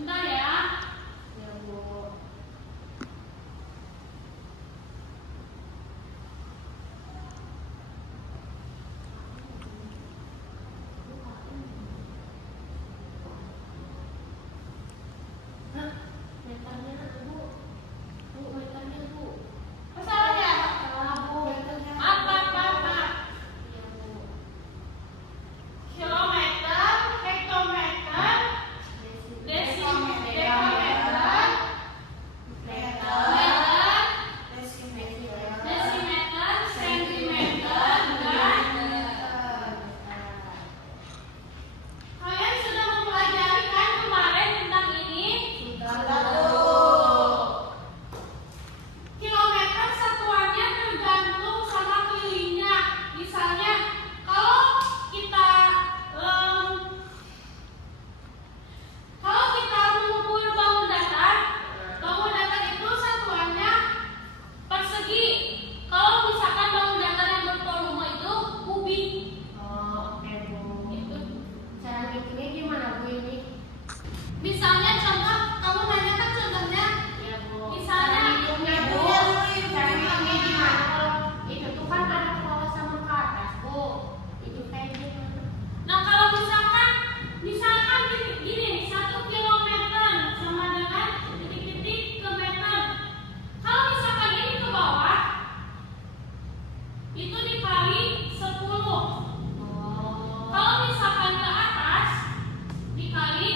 Bentar ya. Ya, Bu. Hah? Meternya, Bu. Bu, meternya, Bu. Masalahnya Salah, Bu. Meternya. apa? Iya, Bu. Kilometer, hektometer, desimeter, meter, desimeter, sentimeter, dan kalian sudah mempelajari kan kemarin tentang ini? Kilometer satuannya tergantung sama kelilingnya. Misalnya kalau kita mengukur bangun datar itu satuannya persegi. Kalau misalkan bangun datar yang bervolume itu kubik. Oh, oke, Bu. Gitu. Cara ngitungnya gimana, Bu, ini? Misalnya contoh, kamu nanya kan contohnya, Iya, Bu. Misalnya, Cara ngitungnya, Bu. Cara ngitungnya gimana? Kalau itu tuh kan ada ke bawah sama ke atas, Bu. Itu kayak gimana? nah kalau misalkan gini, 1 kilometer sama dengan titik-titik ke meter. Kalau misalkan ini ke bawah, itu dikali 10. Oh. Kalau misalkan ke atas, dibagi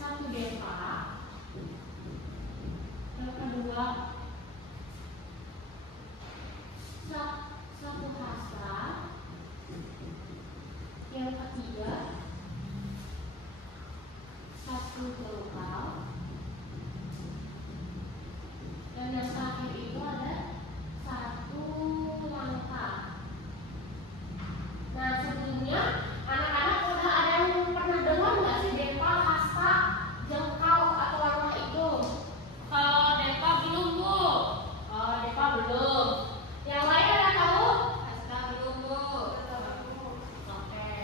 satu depa, yang kedua satu hasta, yang ketiga satu jengkal, dan yang terakhir itu ada satu langkah. Nah, sebelumnya anak-anak udah ada yang pernah dengar nggak sih depa, hasta, jengkal atau langkah itu? Kalau depa belum, Bu. Oh, depa belum. Yang lain ada tahu? Hasta belum, Bu. Oke.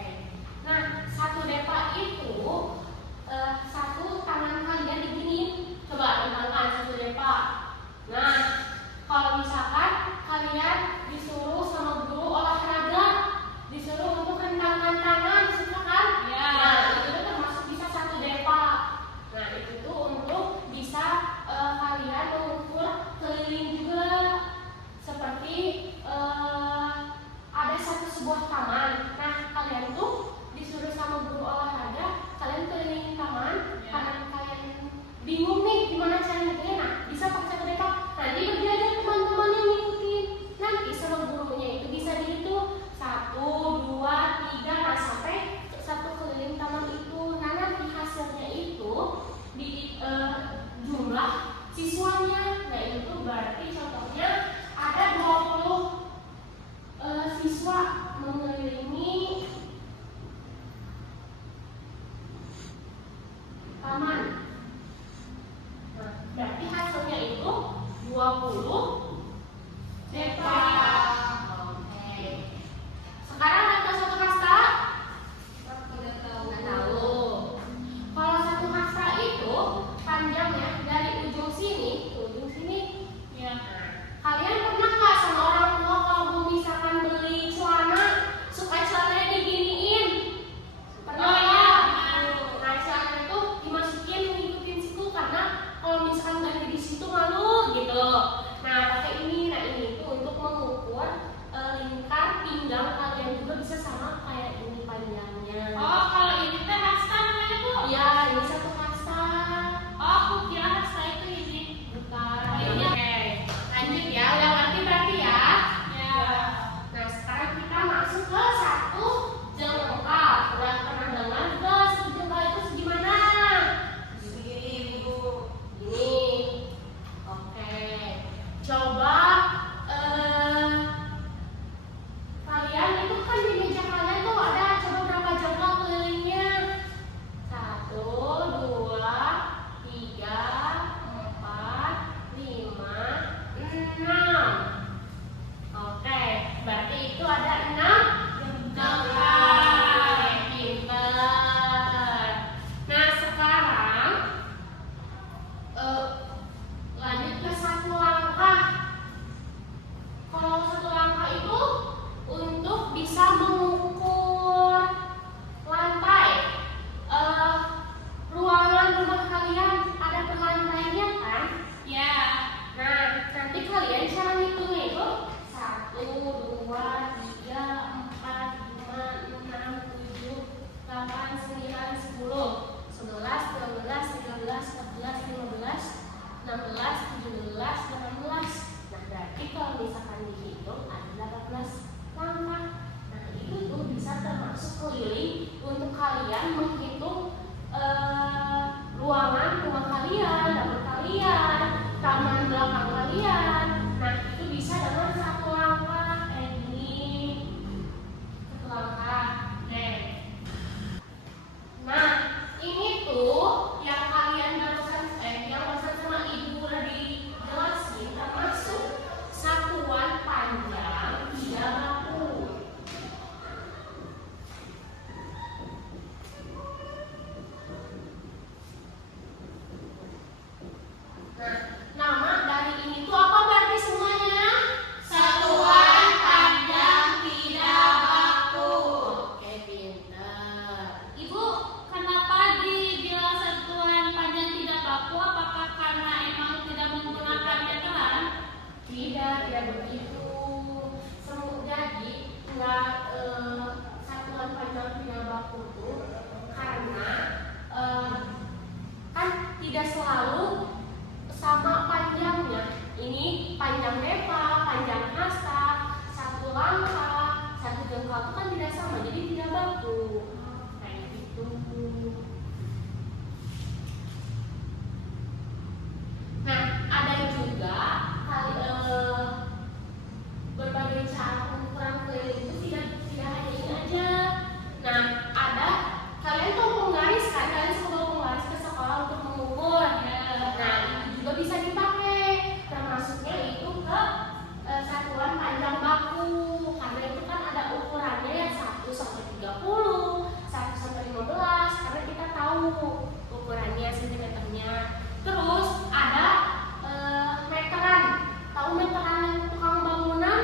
Nah, satu depa itu satu tangan kalian begini. Coba bayangkan satu depa. Nah, kalau misalkan kalian disuruh sama guru olahraga, disuruh untuk rentangkan tangan, suka kan? Ya. Nah, itu tuh termasuk bisa satu depa. Nah, itu tuh untuk bisa kalian mengukur keliling juga. Seperti ada sebuah taman. Nah, kalian tuh disuruh sama guru olahraga, kalian keliling taman, Ya. karena kalian bingung nih gimana cara ngitungnya. Nah, bisa pakai satu depa. Nanti belajar teman-teman yang ngikutin. Nanti sama gurunya itu bisa dihitung 1, 2, 3, nah sampai satu keliling taman itu. Nah, nanti hasilnya itu di jumlah siswanya. Nah, itu berarti contohnya ada 20 siswa mengelilingi taman. Nah, berarti hasilnya itu 20 depa. Oke. Sekarang ada satu hasta? Udah tahu. Nggak tahu. Kalau satu hasta itu panjangnya dari ujung sini ke ujung sini. Ya. Kalian pernah nggak sama orang tua kalau misalkan beli celana suka celananya diginiin? Pernah Oh, ya? iya. Nah, celana itu dimasukin ngikutin situ karena kalau misalkan nggak di situ malu gitu. Nah, pakai ini. Nah, ini tuh untuk mengukur lingkar pinggang kalian juga bisa sama kayak ini panjangnya. Oh, kalau ini teh hasta namanya, Bu. Iya, ini satu hasta. Oh, aku kira hasta itu ini. Bukan. Oh, iya. Oke, lanjut ya. Udah ngerti berarti ya? Ya. Nah, sekarang kita masuk ke satu jengkal. Udah pernah dengar juga satu jengkal itu segimana? Begini, Bu. Ini. Oke. Coba kalian itu kan di meja kalian tuh ada coba berapa jengkal kelilingnya? 1, 2, 3, 4, 5, 6. Oke, berarti itu ada 6 jengkal. Pinter. Nah, sekarang lanjut ke satu langkah. Kalau satu langkah itu untuk bisa mengukur lantai. Ruangan rumah kalian ada perlantainya kan? Ya. Nah, nanti kalian cara ngitungnya itu 1, 2, 3, 4, 5, 6, 7, 8, 9, 10, 11, 12, 13, 14, 15, 16, 17, 18. Nah, berarti kalau misalkan dihitung ada 18 langkah. Nah, itu tuh bisa termasuk keliling untuk kalian menghitung ruangan rumah kalian, dapur kalian, taman belakang kalian. Nah, itu bisa dengan satu langkah ini. Satu langkah. Nah, ini tuh yang kalian barusan yang barusan sama ibu udah dijelasin termasuk satuan panjang 3 baku. Nah, nama dari ini tuh apa berarti semuanya? Satuan panjang 3 baku. Oke, pinter. Ibu, kenapa dibilang satu ukurannya sentimeternya. Terus ada meteran. Tahu meteran yang tukang bangunan?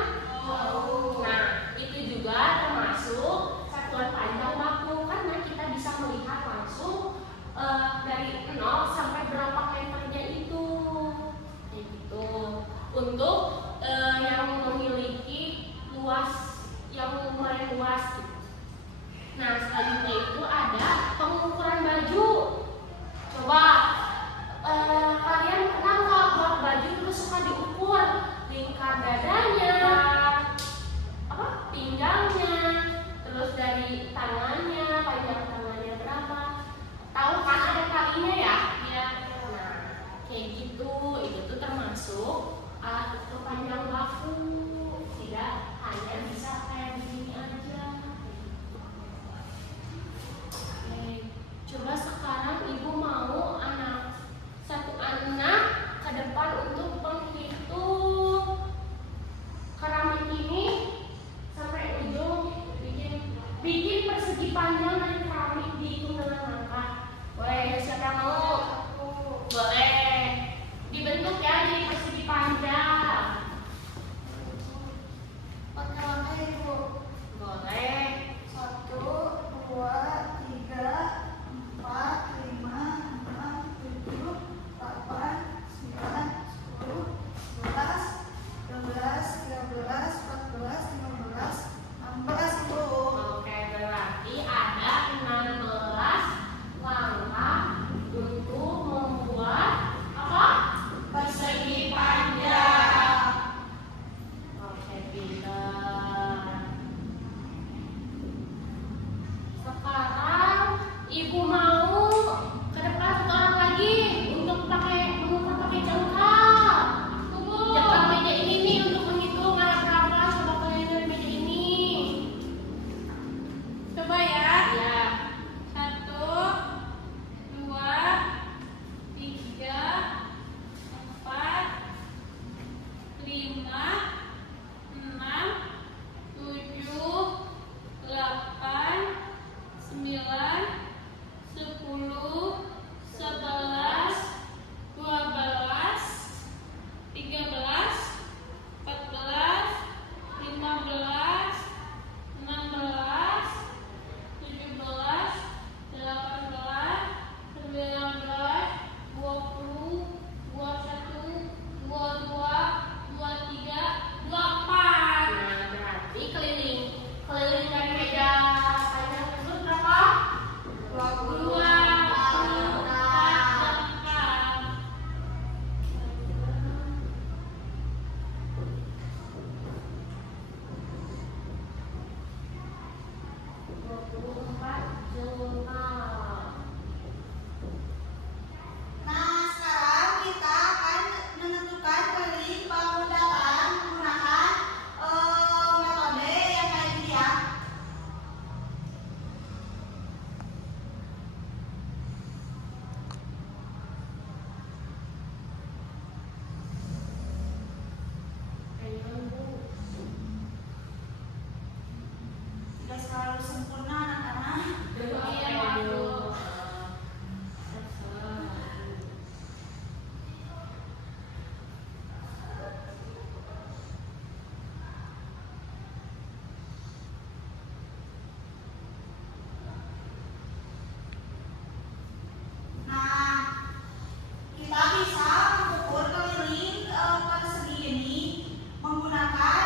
Nah, itu juga termasuk satuan panjang baku karena kita bisa melihat langsung dari 0 sampai berapa meternya itu. Kayak gitu. Untuk yang memiliki luas yang lumayan luas. Nah, selanjutnya itu ada pengukuran baju. Coba kalian pernah nggak buat baju terus suka diukur lingkar dadanya, pinggangnya, terus dari tangannya, panjang tangannya berapa? Tahu kan ada talinya ya? Iya. Nah, kayak gitu, itu tuh termasuk alat ukur panjang baku. Tidak hanya bisa kayak begini aja. Oke, coba sekarang ibu mau satu anak ke depan untuk menghitung keramik ini sampai ujung, bikin persegi panjang dari keramik dihitung dengan angka. Boleh, siapa yang mau? Boleh. Dibentuk ya jadi persegi panjang. Pakai langkah ibu. Boleh. 1, 2, 3, 4, 5, 6, 7, 8, 9, 10, 11, 12, 13, 14, 15, 16 ibu. Oke, berarti ada 16 langkah untuk membuat apa? Persegi panjang. Oke, pintar. Sekarang ibu mau ke depan satu orang lagi untuk mengukur pakai jengkal. Jengkal meja ini nih untuk menghitung ada berapa. Coba kalian dari meja ini. Coba ya. Ya. 1, 2, 3, 4, 5, 6, 7, 8, 9, 10, 11, 12, 13, 14, 15, 16, 17, 18, 19, 20, 21, 22, 23, 24. Nah, berarti keliling dari meja panjang tersebut berapa? 24 jengkal. Nah, sekarang kita akan menentukan keliling bangunan menggunakan metode yang kayak gini ya. Tidak selalu sempurna anak-anak. Iya, Ibu. Nah, kita bisa mengukur keliling persegi ini menggunakan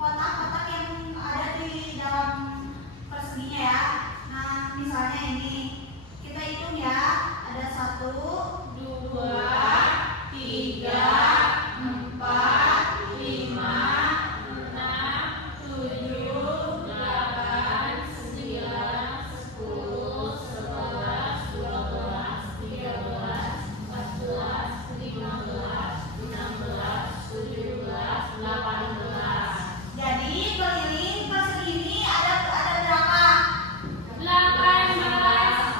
kotak-kotak yang ada di dalam perseginya ya. Nah, misalnya ini kita hitung ya, ada 1, 2, 3, 4, 5, 6, 7, 8, 9, 10, 11, 12, 13, 14, 15, 16, 17, 18. jadi keliling persegi ini ada berapa? 18.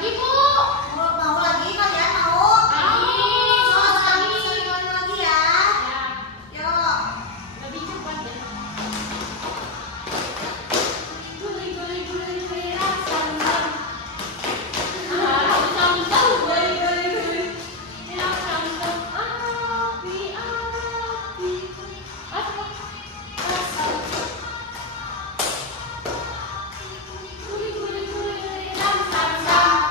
lagi Bu. Mau lagi kalian mau? Sekali lagi ya. Ya, Yuk. lebih cepat deh. Guli rasam-sam. Rasam-sam, guli. Rasam-sam, api. Rasam. Guli, rasam-sam.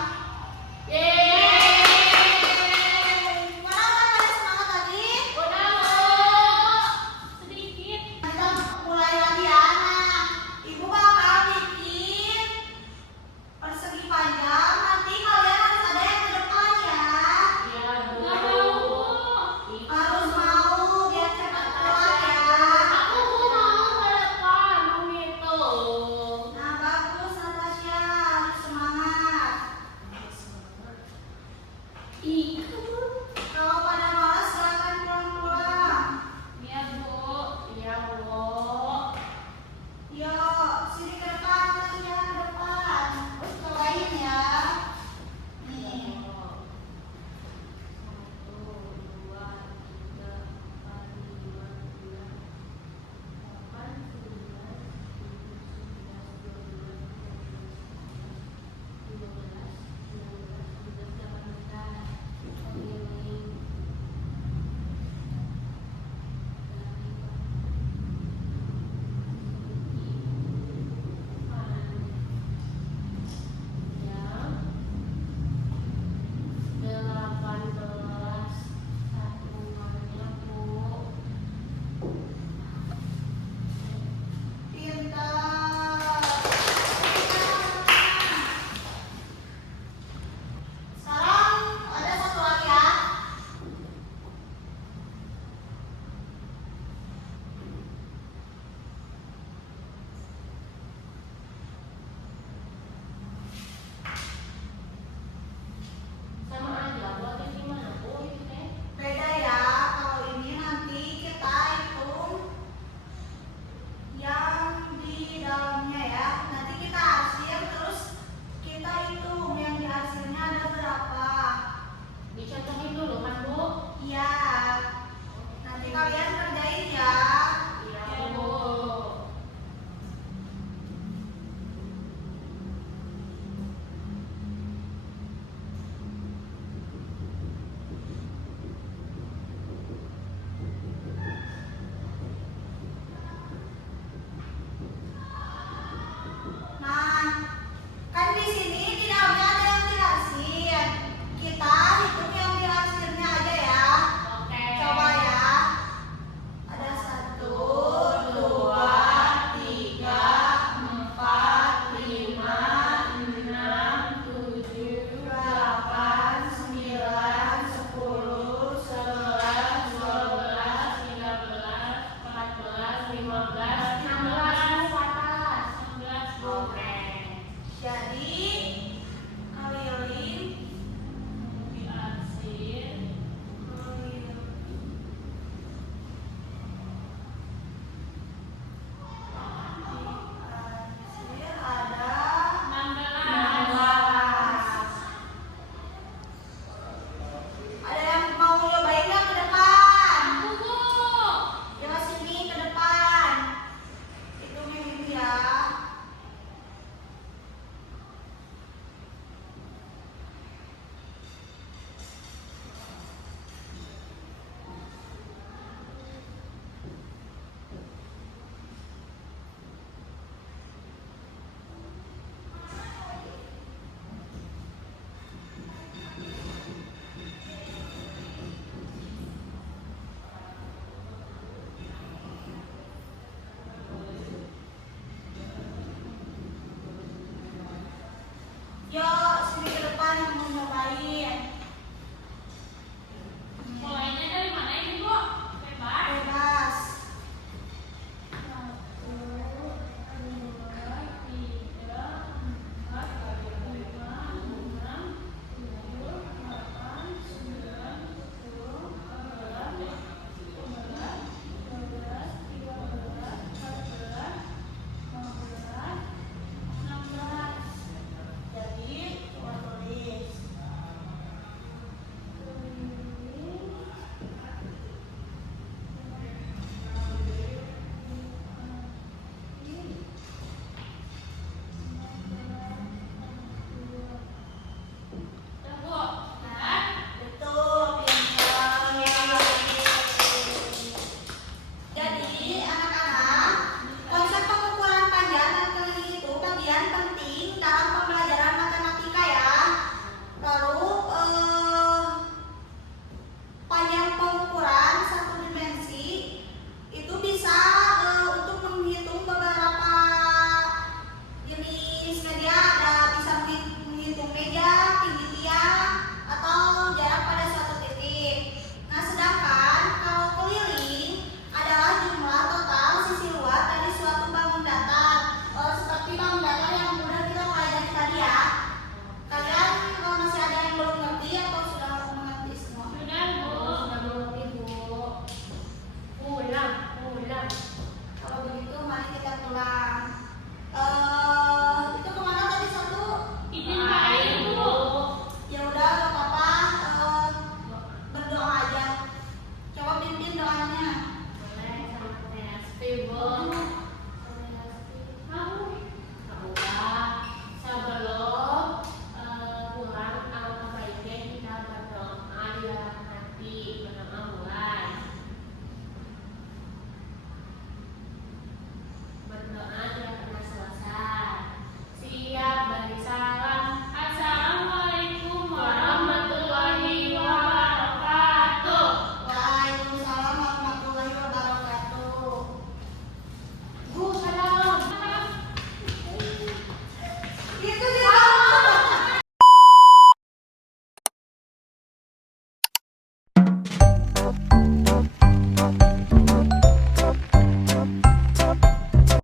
Itu